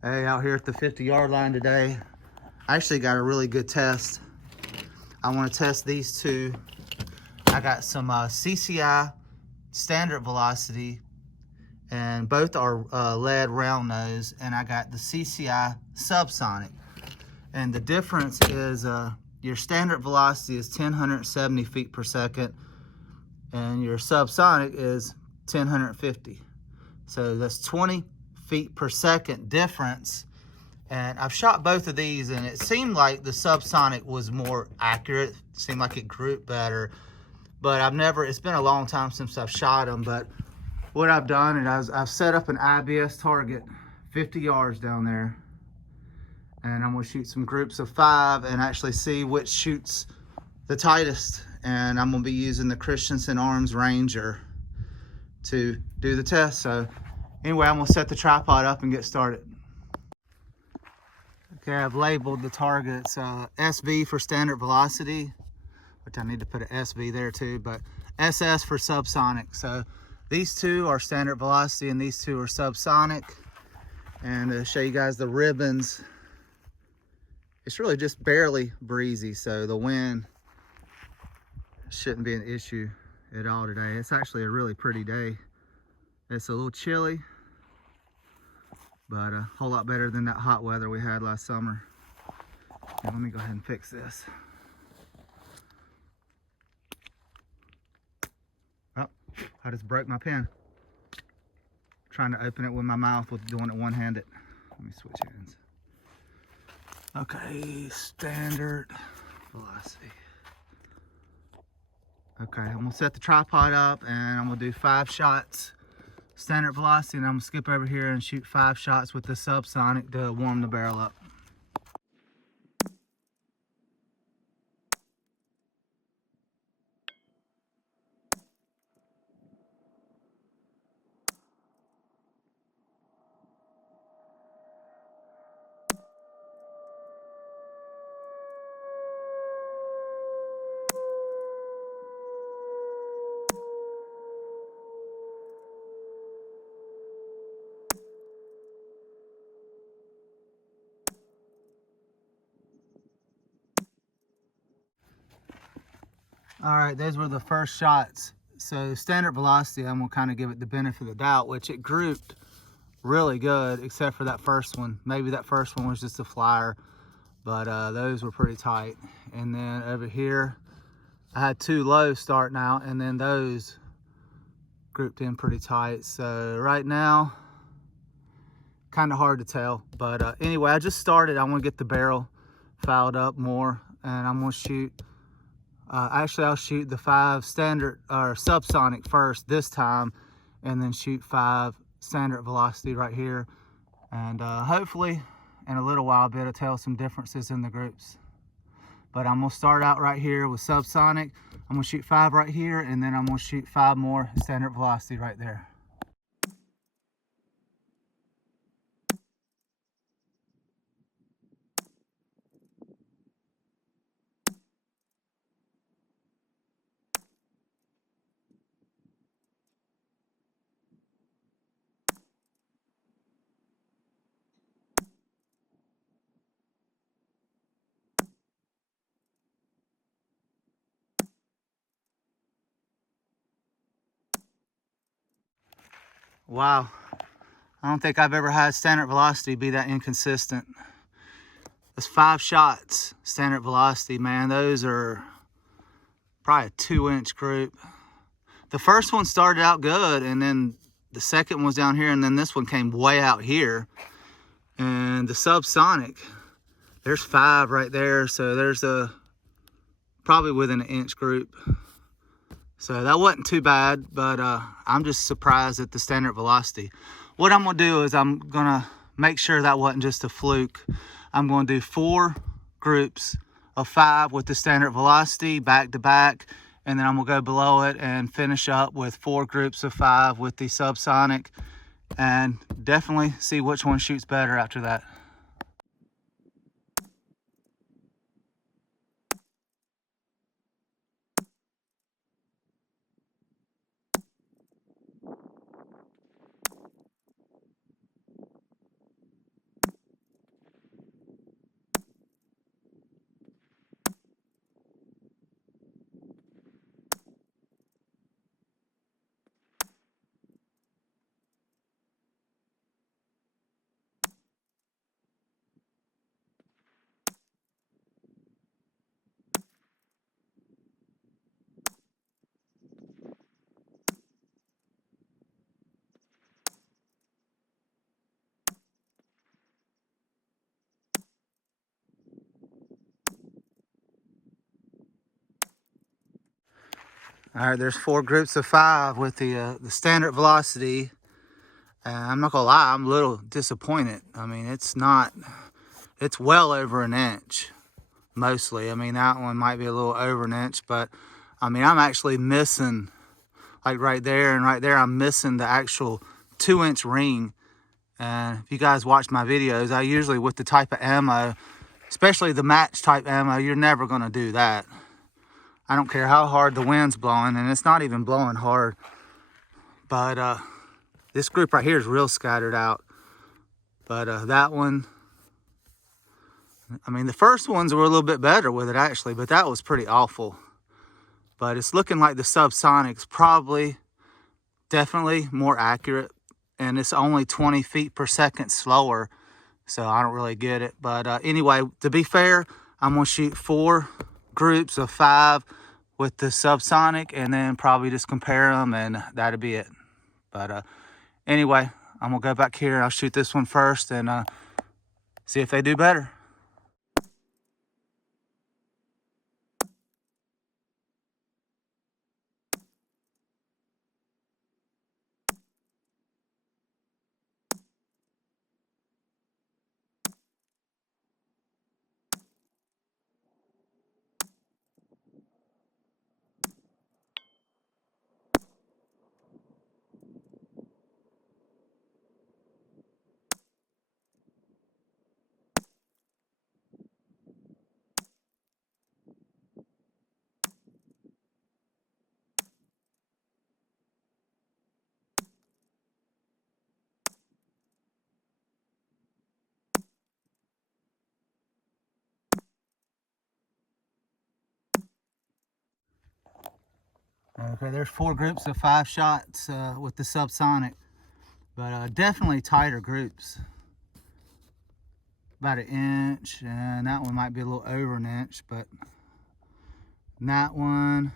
Hey, out here at the 50-yard line today. I actually got a really good test. I want to test these two. I got some CCI standard velocity, and both are lead round nose, and I got the CCI Subsonic. And the difference is your standard velocity is 1,070 feet per second, and your subsonic is 1,050. So that's 20 feet per second difference. And I've shot both of these, and it seemed like the subsonic was more accurate. It seemed like it grouped better. But it's been a long time since I've shot them. But what I've done is I've set up an IBS target 50 yards down there. And I'm gonna shoot some groups of 5 and actually see which shoots the tightest. And I'm gonna be using the Christensen Arms Ranger to do the test. So anyway, I'm gonna set the tripod up and get started. Okay, I've labeled the targets SV for standard velocity, which I need to put an SV there too, but SS for subsonic. So these two are standard velocity and these two are subsonic. And to show you guys the ribbons, it's really just barely breezy, so the wind shouldn't be an issue at all today. It's actually a really pretty day. It's a little chilly, but a whole lot better than that hot weather we had last summer. Now, let me go ahead and fix this. Oh, I just broke my pen. Trying to open it with my mouth with doing it one-handed. Let me switch hands. Okay, standard velocity. Okay, I'm gonna set the tripod up and I'm gonna do 5 shots standard velocity, and I'm gonna skip over here and shoot 5 shots with the subsonic to warm the barrel up. All right, those were the first shots. So standard velocity, I'm gonna kind of give it the benefit of the doubt, which it grouped really good, except for that first one. Maybe that first one was just a flyer, but those were pretty tight. And then over here, I had 2 lows starting out, and then those grouped in pretty tight. So right now, kind of hard to tell. But anyway, I just started. I want to get the barrel fouled up more, and I'm gonna shoot. Actually, I'll shoot the 5 standard or subsonic first this time, and then shoot 5 standard velocity right here. And hopefully, in a little while, I'll be able to tell some differences in the groups. But I'm gonna start out right here with subsonic. I'm gonna shoot 5 right here, and then I'm gonna shoot 5 more standard velocity right there. Wow, I don't think I've ever had standard velocity be that inconsistent. That's 5 shots, standard velocity, man. Those are probably a 2-inch group. The first one started out good, and then the second one was down here, and then this one came way out here. And the subsonic, there's 5 right there, so there's probably within an inch group. So that wasn't too bad, but I'm just surprised at the standard velocity. What I'm gonna do is I'm gonna make sure that wasn't just a fluke. I'm gonna do 4 groups of 5 with the standard velocity back to back, and then I'm gonna go below it and finish up with 4 groups of 5 with the subsonic, and definitely see which one shoots better after that. All right, there's 4 groups of 5 with the standard velocity. I'm not gonna lie, I'm a little disappointed. I mean, it's well over an inch, mostly. I mean, that one might be a little over an inch, but I mean, I'm actually missing, like right there and right there, I'm missing the actual 2-inch ring. And if you guys watch my videos, I usually, with the type of ammo, especially the match type ammo, you're never gonna do that. I don't care how hard the wind's blowing, and it's not even blowing hard. But this group right here is real scattered out. But that one, I mean, the first ones were a little bit better with it actually, but that was pretty awful. But it's looking like the Subsonic's probably, definitely more accurate, and it's only 20 feet per second slower, so I don't really get it. But anyway, to be fair, I'm gonna shoot 4 groups of 5 with the Subsonic, and then probably just compare them, and that'll be it. But anyway, I'm gonna go back here. I'll shoot this one first and see if they do better. Okay, there's 4 groups of 5 shots with the Subsonic, but definitely tighter groups. About 1 inch, and that one might be a little over 1 inch, but that one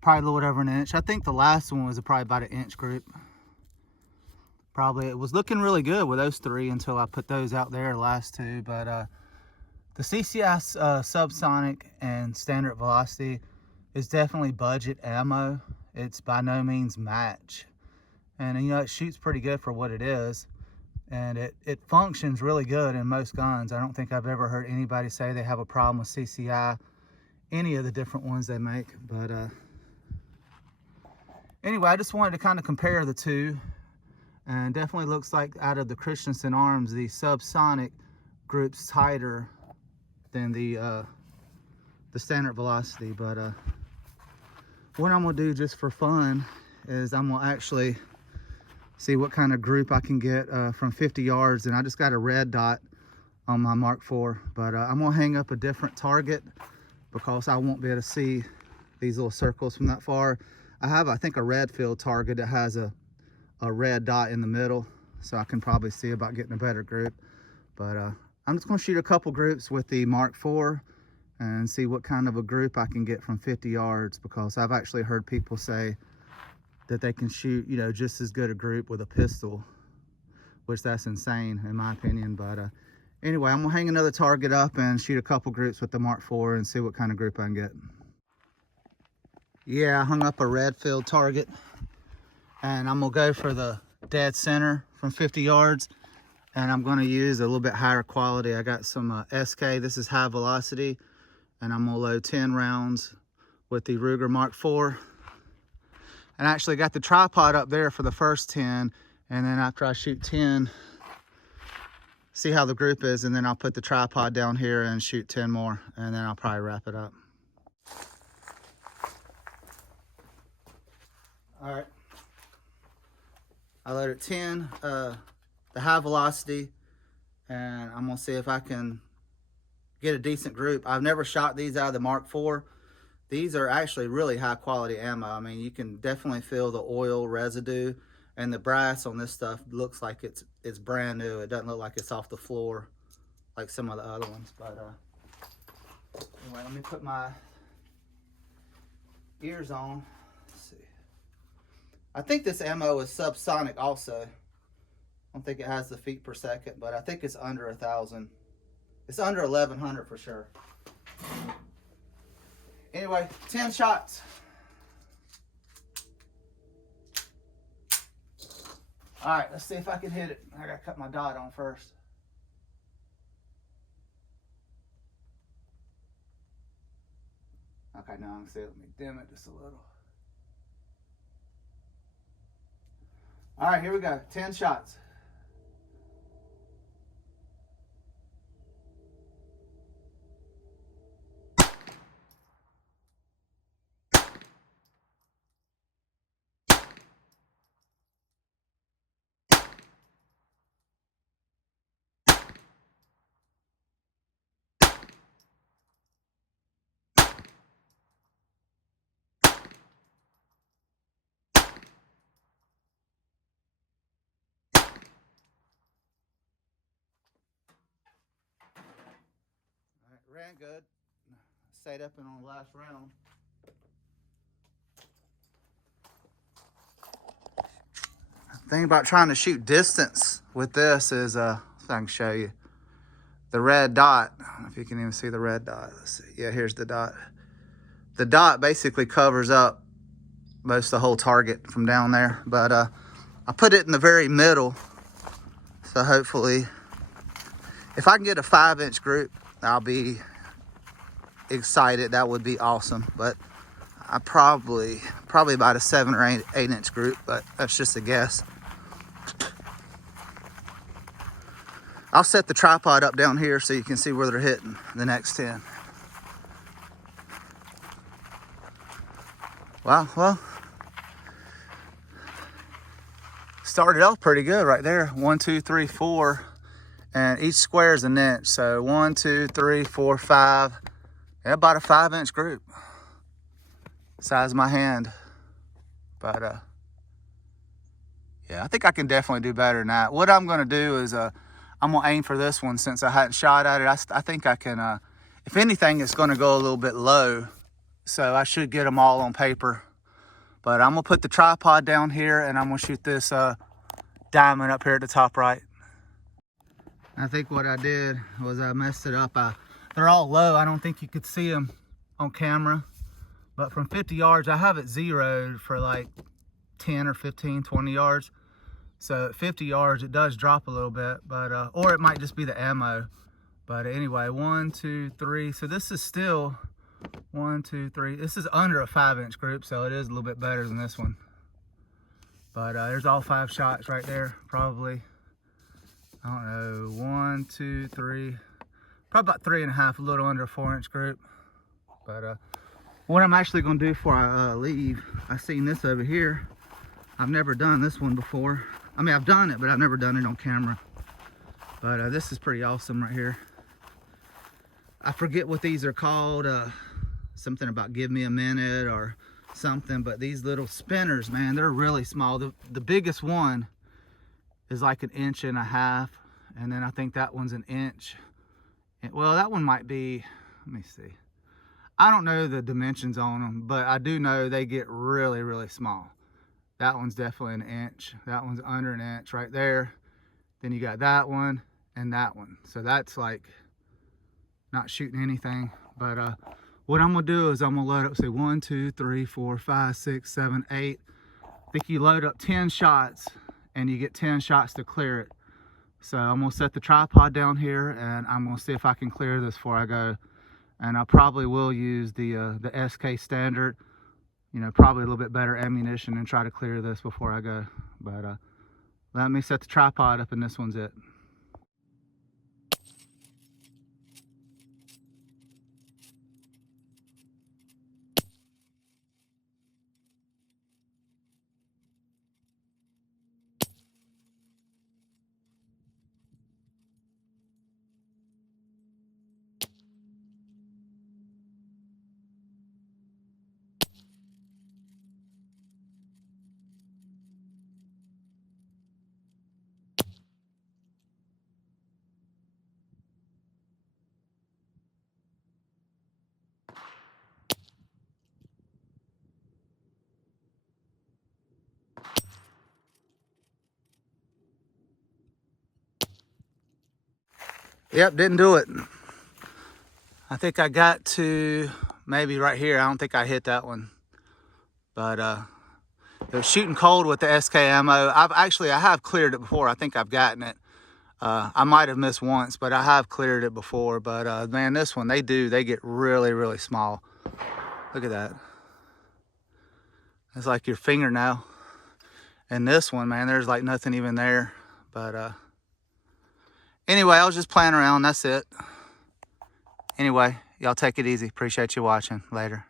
probably a little over 1 inch. I think the last one was probably about 1 inch group. Probably it was looking really good with those 3 until I put those out there, the last 2. But the CCI Subsonic and standard velocity is definitely budget ammo. It's by no means match, and you know, it shoots pretty good for what it is, and it functions really good in most guns. I don't think I've ever heard anybody say they have a problem with CCI, any of the different ones they make. But anyway, I just wanted to kind of compare the 2, and definitely looks like out of the Christensen arms, the Subsonic group's tighter than the standard velocity. But what I'm gonna do just for fun is I'm gonna actually see what kind of group I can get from 50 yards. And I just got a red dot on my Mark IV, but I'm gonna hang up a different target because I won't be able to see these little circles from that far. I have, I think, a red field target that has a red dot in the middle, so I can probably see about getting a better group. But I'm just gonna shoot a couple groups with the Mark IV and see what kind of a group I can get from 50 yards, because I've actually heard people say that they can shoot, you know, just as good a group with a pistol, which that's insane in my opinion. But anyway, I'm gonna hang another target up and shoot a couple groups with the Mark IV and see what kind of group I can get. Yeah, I hung up a red field target, and I'm gonna go for the dead center from 50 yards, and I'm gonna use a little bit higher quality. I got some SK, this is high velocity, and I'm gonna load 10 rounds with the Ruger Mark IV. And I actually got the tripod up there for the first 10, and then after I shoot 10, see how the group is, and then I'll put the tripod down here and shoot 10 more, and then I'll probably wrap it up. All right, I loaded 10, the high velocity, and I'm gonna see if I can get a decent group. I've never shot these out of the Mark IV. These are actually really high quality ammo. I mean, you can definitely feel the oil residue, and the brass on this stuff looks like it's brand new. It doesn't look like it's off the floor like some of the other ones. But anyway, let me put my ears on. Let's see. I think this ammo is Subsonic also. I don't think it has the feet per second, but I think it's under 1,000. It's under 1,100 for sure. Anyway, 10 shots. All right, let's see if I can hit it. I gotta cut my dot on first. Okay, now I can see it. Let me dim it just a little. All right, here we go. 10 shots. All right, ran good. Stayed up in on the last round. The thing about trying to shoot distance with this is, if I can show you, the red dot. I don't know if you can even see the red dot. Let's see. Yeah, here's the dot. The dot basically covers up most of the whole target from down there, but I put it in the very middle, so hopefully if I can get a 5-inch group, I'll be excited. That would be awesome, but I probably about a 7 or 8-inch group, but that's just a guess. I'll set the tripod up down here so you can see where they're hitting the next 10. Wow, well, started off pretty good right there. 1, 2, 3, 4, and each square is an inch. So 1, 2, 3, 4, 5. Yeah, about a 5-inch group. Size of my hand. But yeah, I think I can definitely do better than that. What I'm gonna do is I'm gonna aim for this one since I hadn't shot at it. I think I can, if anything, it's gonna go a little bit low. So I should get them all on paper. But I'm gonna put the tripod down here and I'm gonna shoot this diamond up here at the top right. I think what I did was I messed it up. They're all low. I don't think you could see them on camera. But from 50 yards, I have it zeroed for like 10 or 15, 20 yards. So at 50 yards, it does drop a little bit, but or it might just be the ammo. But anyway, 1, 2, 3. So this is still 1, 2, 3. This is under a 5-inch group, so it is a little bit better than this one. But there's all 5 shots right there, probably. I don't know, 1, 2, 3. Probably about 3.5, a little under a 4-inch group. But what I'm actually gonna do before I leave, I seen this over here. I've never done this one before. I mean, I've done it, but I've never done it on camera. But this is pretty awesome right here. I forget what these are called. Something about give me a minute or something. But these little spinners, man, they're really small. The biggest one is like 1.5 inches. And then I think that one's 1 inch. Well, that one might be, let me see. I don't know the dimensions on them, but I do know they get really, really small. That one's definitely 1 inch. That one's under 1 inch right there. Then you got that one and that one. So that's like not shooting anything. But what I'm gonna do is I'm gonna load up, say 1, 2, 3, 4, 5, 6, 7, 8. I think you load up 10 shots and you get 10 shots to clear it. So I'm gonna set the tripod down here and I'm gonna see if I can clear this before I go. And I probably will use the SK standard, you know, probably a little bit better ammunition and try to clear this before I go. But let me set the tripod up and this one's it. Yep, didn't do it. I think I got to maybe right here. I don't think I hit that one. But It was shooting cold with the SK ammo. I have cleared it before. I think I've gotten it. I might have missed once, but I have cleared it before. But man, this one, they get really, really small. Look at that. It's like your fingernail. And this one, man, there's like nothing even there. But anyway, I was just playing around. That's it. Anyway, y'all take it easy. Appreciate you watching. Later.